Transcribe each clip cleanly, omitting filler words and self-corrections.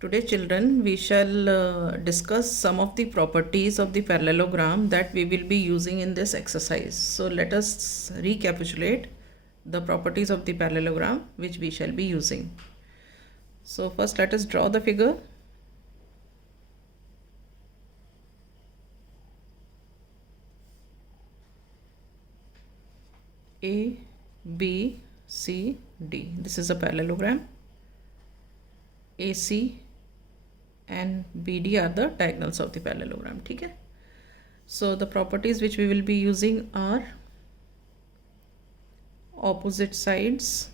Today, children, we shall discuss some of the properties of the parallelogram that we will be using in this exercise. So, let us recapitulate the properties of the parallelogram which we shall be using. So, first let us draw the figure. A, B, C, D. This is a parallelogram. AC and BD are the diagonals of the parallelogram. Okay. So the properties which we will be using are opposite sides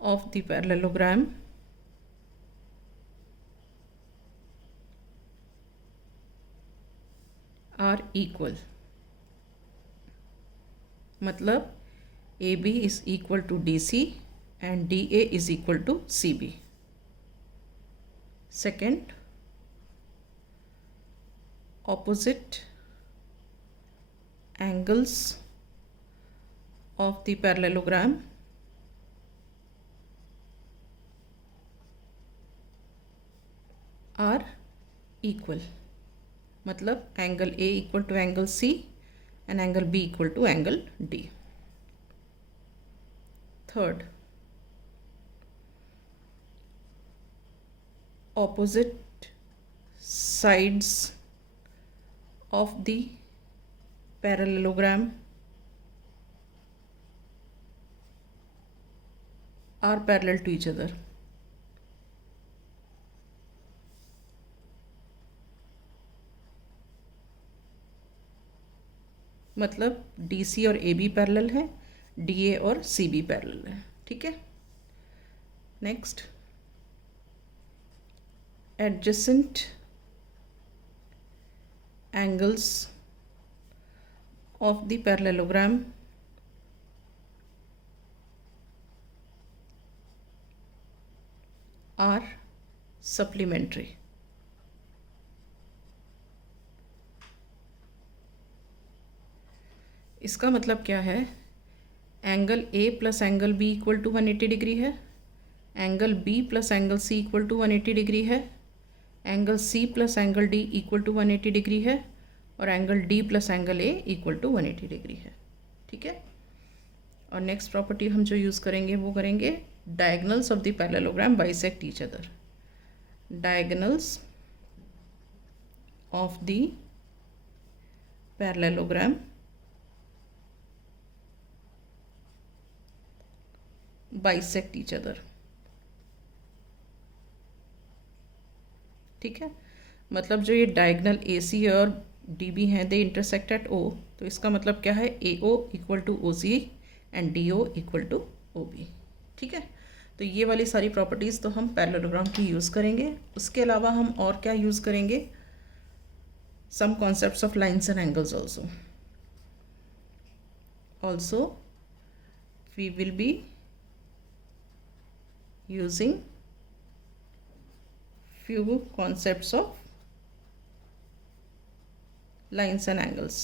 of the parallelogram are equal. मतलब AB is equal to DC and DA is equal to CB. Second, opposite angles of the parallelogram are equal. मतलब angle A equal to angle C and angle B equal to angle D. Third, opposite sides of the parallelogram are parallel to each other. मतलब DC और AB parallel है, DA और CB parallel है. ठीक है. Next, adjacent angles of the parallelogram are supplementary. इसका मतलब क्या है? Angle A plus angle B equal to 180 degree है, angle B plus angle C equal to 180 degree है, angle C plus angle D equal to 180 degree है और angle D plus angle A equal to 180 degree है. ठीक है. और next property हम जो यूज़ करेंगे वो करेंगे diagonals of the parallelogram bisect each other. Diagonals of the parallelogram bisect each other. ठीक है. मतलब जो ये डायगनल AC और DB हैं दे इंटरसेक्ट एट O, तो इसका मतलब क्या है? AO equal to OC and DO equal to OB. ठीक है. तो ये वाली सारी प्रॉपर्टीज़ तो हम पैरेललोग्राम की यूज़ करेंगे. उसके अलावा हम और क्या यूज़ करेंगे? Some concepts of lines and angles also we will be using few concepts of lines and angles.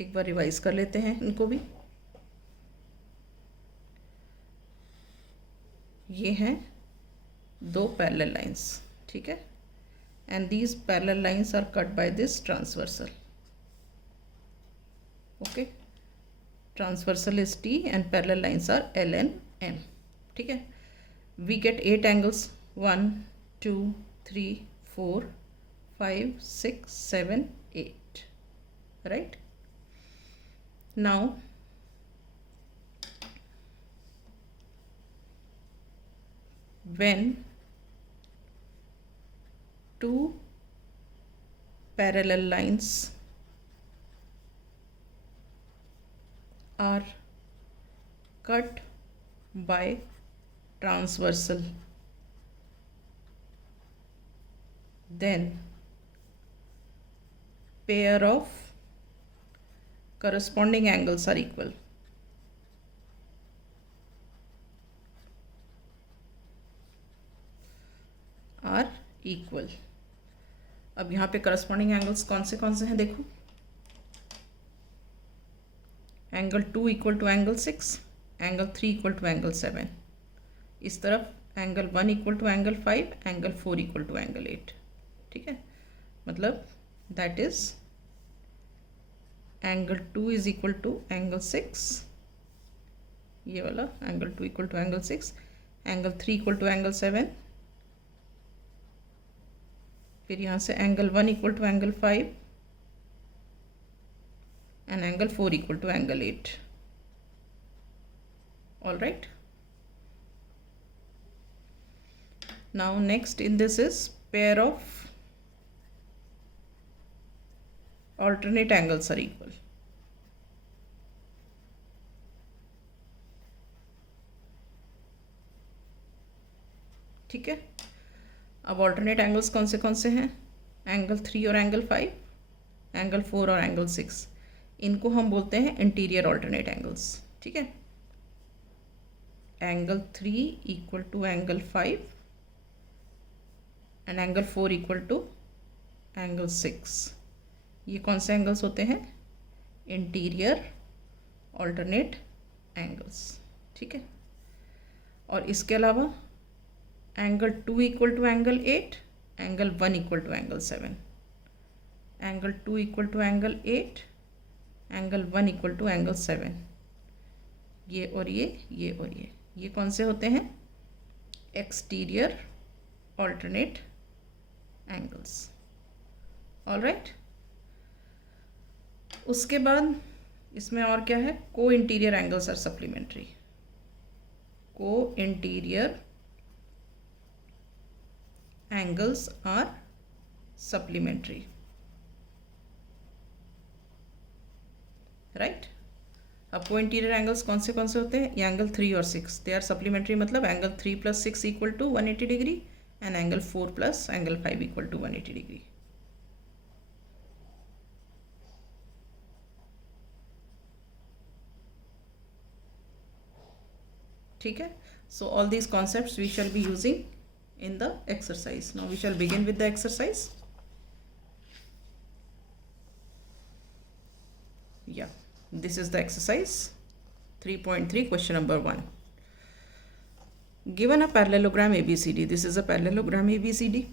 एक बार रिवाइज कर लेते हैं इनको भी. ये हैं दो पैरेलल लाइंस. ठीक है. And these parallel lines are cut by this transversal. Okay. Transversal is T and parallel lines are L and M. ठीक है. We get 8 angles 1 2 3 4 5 6 7 8. Right. Now when two parallel lines are cut by transversal, then pair of corresponding angles are equal. अब यहाँ पे corresponding angles कौन से हैं देखो. Angle 2 equal to angle 6, angle 3 equal to angle 7, इस तरफ angle 1 equal to angle 5, angle 4 equal to angle 8। ठीक है, मतलब that is angle 2 is equal to angle 6, ये वाला angle 2 equal to angle 6, angle 3 equal to angle 7, फिर यहाँ से angle 1 equal to angle 5 and angle 4 equal to angle 8. All right. Now next in this is pair of alternate angles are equal. ठीक है, अब alternate angles कौन से हैं? Angle 3 और एंगल 5, एंगल 4 और एंगल 6, इनको हम बोलते हैं इंटीरियर ऑल्टरनेट एंगल्स। ठीक है, angle 3 equal to angle 5 and angle 4 equal to angle 6, ये कौन से एंगल्स होते हैं? Interior alternate angles. ठीक है, और इसके अलावा angle 2 equal to angle 8, angle 1 equal to angle 7, angle 2 equal to angle 8, angle 1 equal to angle 7, ये और ये कौन से होते हैं? Exterior alternate angles. All right, उसके बाद इसमें और क्या है? Co interior angles are supplementary. Co interior angles are supplementary, right. अब को इंटीरियर एंगल्स कौन से होते हैं? एंगल 3 और 6, दे आर सप्लीमेंट्री, मतलब angle 3 plus 6 equal to 180 degree and angle 4 plus angle 5 equal to 180 degree. ठीक है, so all these concepts we shall be using in the exercise. Now we shall begin with the exercise. Yeah, this is the exercise 3.3, question number 1. Given a parallelogram ABCD, this is a parallelogram ABCD.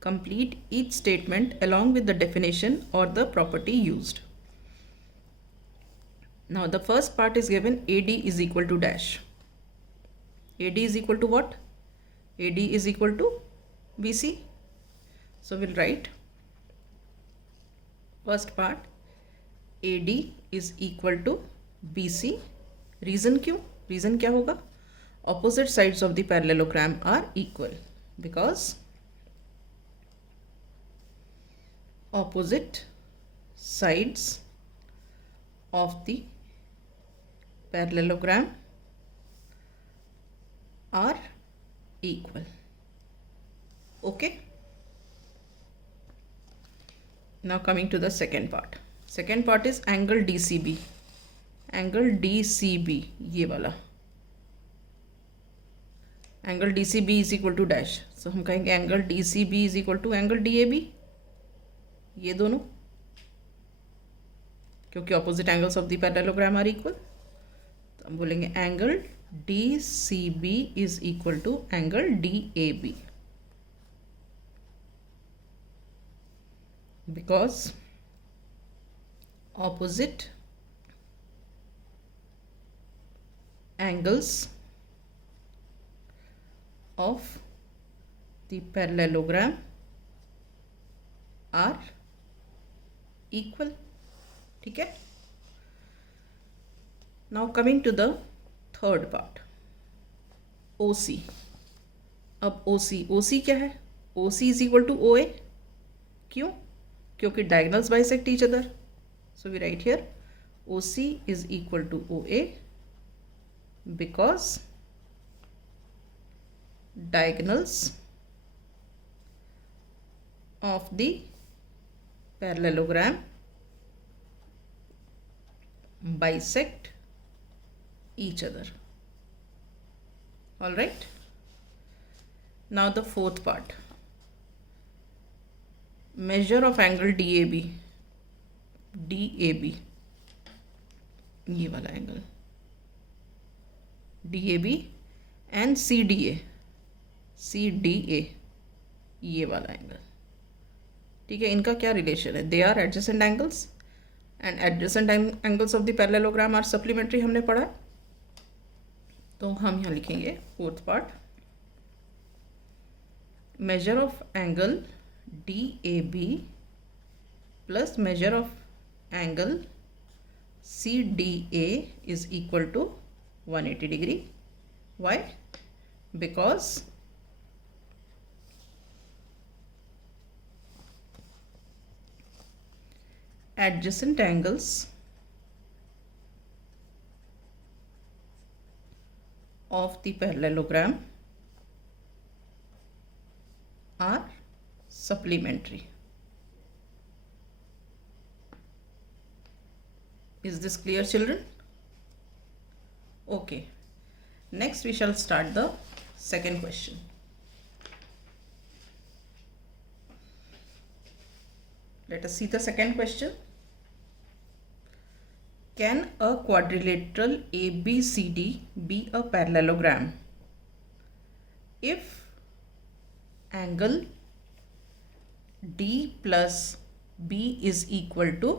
Complete each statement along with the definition or the property used. Now the first part is given, AD is equal to dash. AD is equal to what? AD is equal to BC. So we'll write first part, AD is equal to BC. Reason क्यों? Reason क्या होगा? Opposite sides of the parallelogram are equal because opposite sides of the parallelogram are equal. Okay. Now coming to the second part. Second part is angle DCB. Angle DCB, ये वाला angle DCB is equal to dash. So हम कहेंगे angle DCB is equal to angle DAB. ये दोनों, क्योंकि opposite angles of the parallelogram are equal, तो हम बोलेंगे angle DCB is equal to angle DAB. Because opposite angles of the parallelogram are equal. ठीक है, now coming to the third part, OC. अब OC क्या है? OC is equal to OA. क्यों? क्योंकि diagonals bisect each other. So we write here OC is equal to OA because diagonals of the parallelogram bisect each other. All right. Now the fourth part. measure of angle DAB, ये वाला angle DAB and CDA, ये वाला angle, ठीक है। इनका क्या relation है? They are adjacent angles and adjacent angles of the parallelogram are supplementary, हमने पढ़ा। तो हम यहाँ लिखेंगे fourth part, measure of angle DAB plus measure of angle CDA is equal to 180 degree. Why? Because adjacent angles of the parallelogram are supplementary. Is this clear, children? Okay. Next we shall start the second question. Let us see the second question. Can a quadrilateral ABCD be a parallelogram if angle D plus B is equal to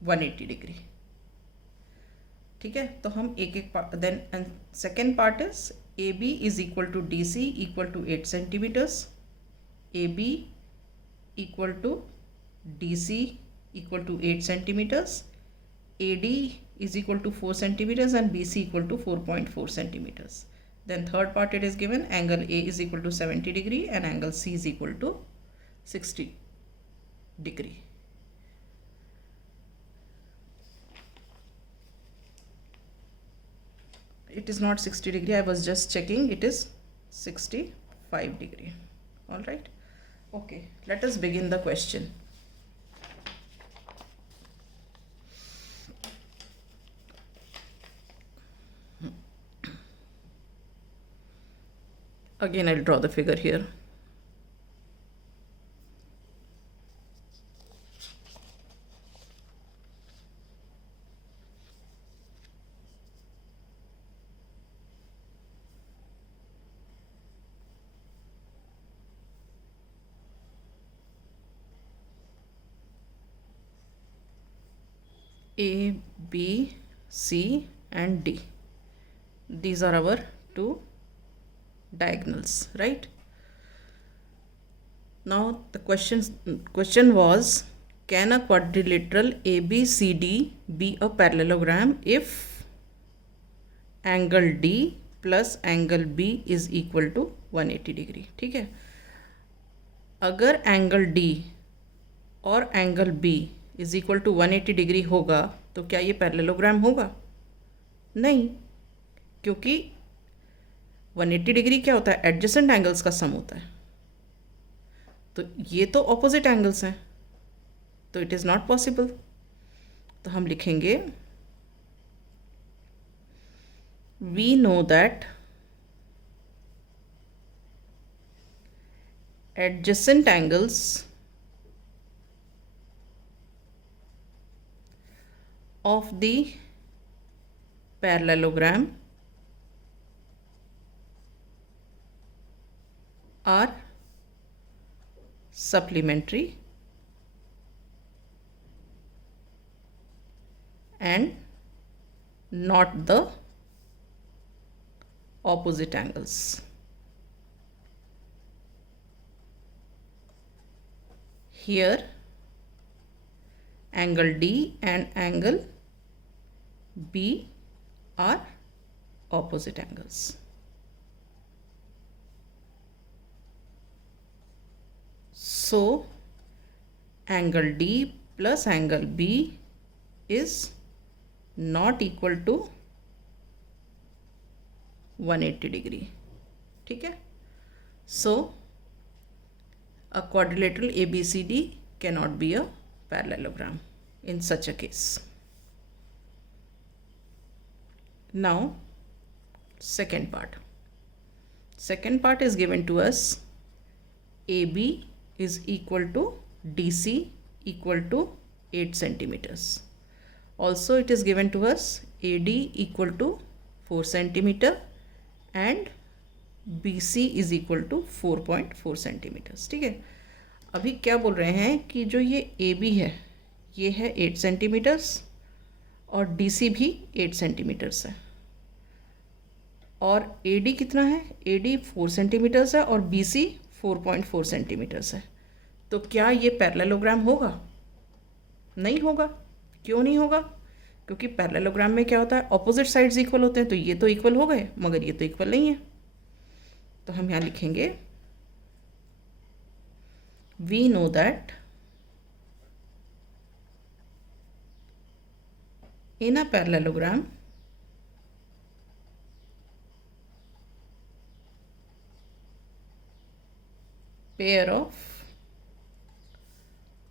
180 degree? ठीक है, तो हम एक एक part, then second part is AB is equal to DC equal to 8 centimeters, AB equal to DC equal to 8 centimeters, AD is equal to 4 centimeters and BC equal to 4.4 centimeters. Then third part it is given angle A is equal to 70 degree and angle C is equal to 60 degree. It is not 60 degree, I was just checking, it is 65 degree. All right. Okay, let us begin the question. Again, I'll draw the figure here. A, B, C and D. These are our two diagonals, right? Now the question was, can a quadrilateral ABCD be a parallelogram if angle D plus angle B is equal to 180 degree? ठीक है, अगर angle D और angle B is equal to 180 degree होगा तो क्या ये parallelogram होगा? नहीं, क्योंकि 180 डिग्री क्या होता है? एडजेसेंट एंगल्स का सम होता है। तो ये तो ऑपोजिट एंगल्स हैं, तो इट इज़ नॉट पॉसिबल। तो हम लिखेंगे we know that adjacent angles of the parallelogram are supplementary and not the opposite angles. Here angle D and angle B are opposite angles. So angle D plus angle B is not equal to 180 degree. ठीक है, so a quadrilateral ABCD cannot be a parallelogram in such a case. Now second part. Second part is given to us AB is equal to DC equal to 8 centimeters. Also it is given to us AD equal to 4 centimeter and BC is equal to 4.4 centimeters. ठीक है, अभी क्या बोल रहे हैं कि जो ये AB है ये है 8 सेंटीमीटर्स और DC भी 8 सेंटीमीटर्स है और AD कितना है, AD 4 सेंटीमीटर्स है और BC 4.4 सेंटीमीटर्स है. तो क्या ये पैरेललोग्राम होगा? नहीं होगा. क्यों नहीं होगा? क्योंकि पैरेललोग्राम में क्या होता है, ऑपोजिट साइड्स इक्वल होते हैं. तो ये तो इक्वल हो गए मगर ये तो इक्वल नहीं है. तो हम यहाँ लिखेंगे we know that in a parallelogram pair of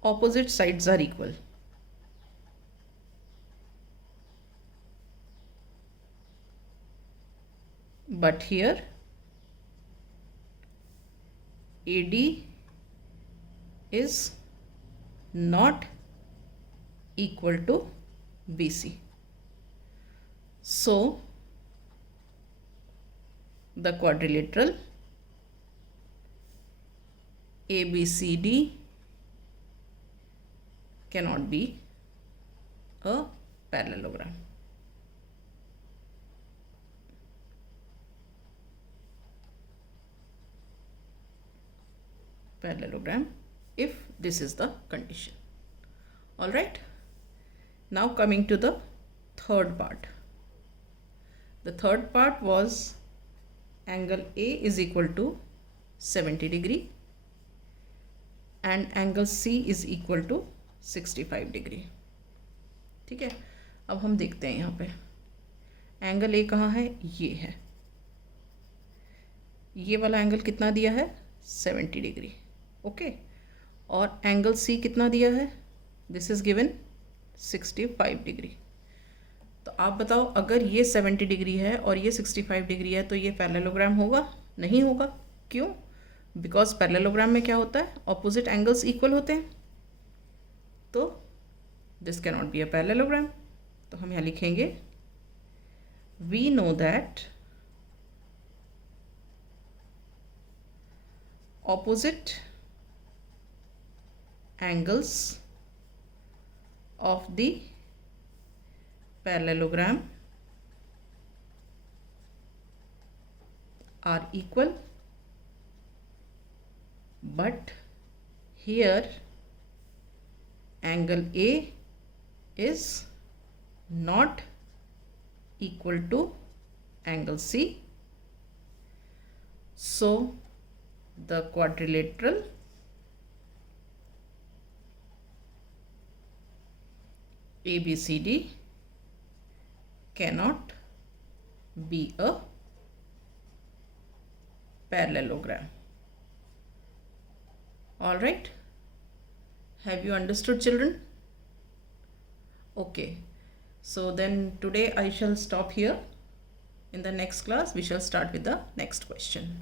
opposite sides are equal. But here AD is not equal to BC. So the quadrilateral ABCD cannot be a parallelogram. Parallelogram if this is the condition. All right. Now coming to the third part. The third part was angle A is equal to 70 degree and angle C is equal to 65 degree. ठीक है, अब हम देखते हैं यहाँ पे angle A कहाँ है, ये है. ये वाला एंगल कितना दिया है, 70 डिग्री. ओके, और एंगल C कितना दिया है, दिस इज गिवन 65 डिग्री. तो आप बताओ अगर ये 70 डिग्री है और ये 65 डिग्री है तो ये पैरेललोग्राम होगा? नहीं होगा. क्यों? बिकॉज पैरेललोग्राम में क्या होता है, ऑपोजिट एंगल्स इक्वल होते हैं. तो this can not be a parallelogram. तो हम यहाँ लिखेंगे we know that opposite angles of the parallelogram are equal, but here angle A is not equal to angle C. So the quadrilateral ABCD cannot be a parallelogram. All right, have you understood, children? Okay, so then today I shall stop here. In the next class we shall start with the next question.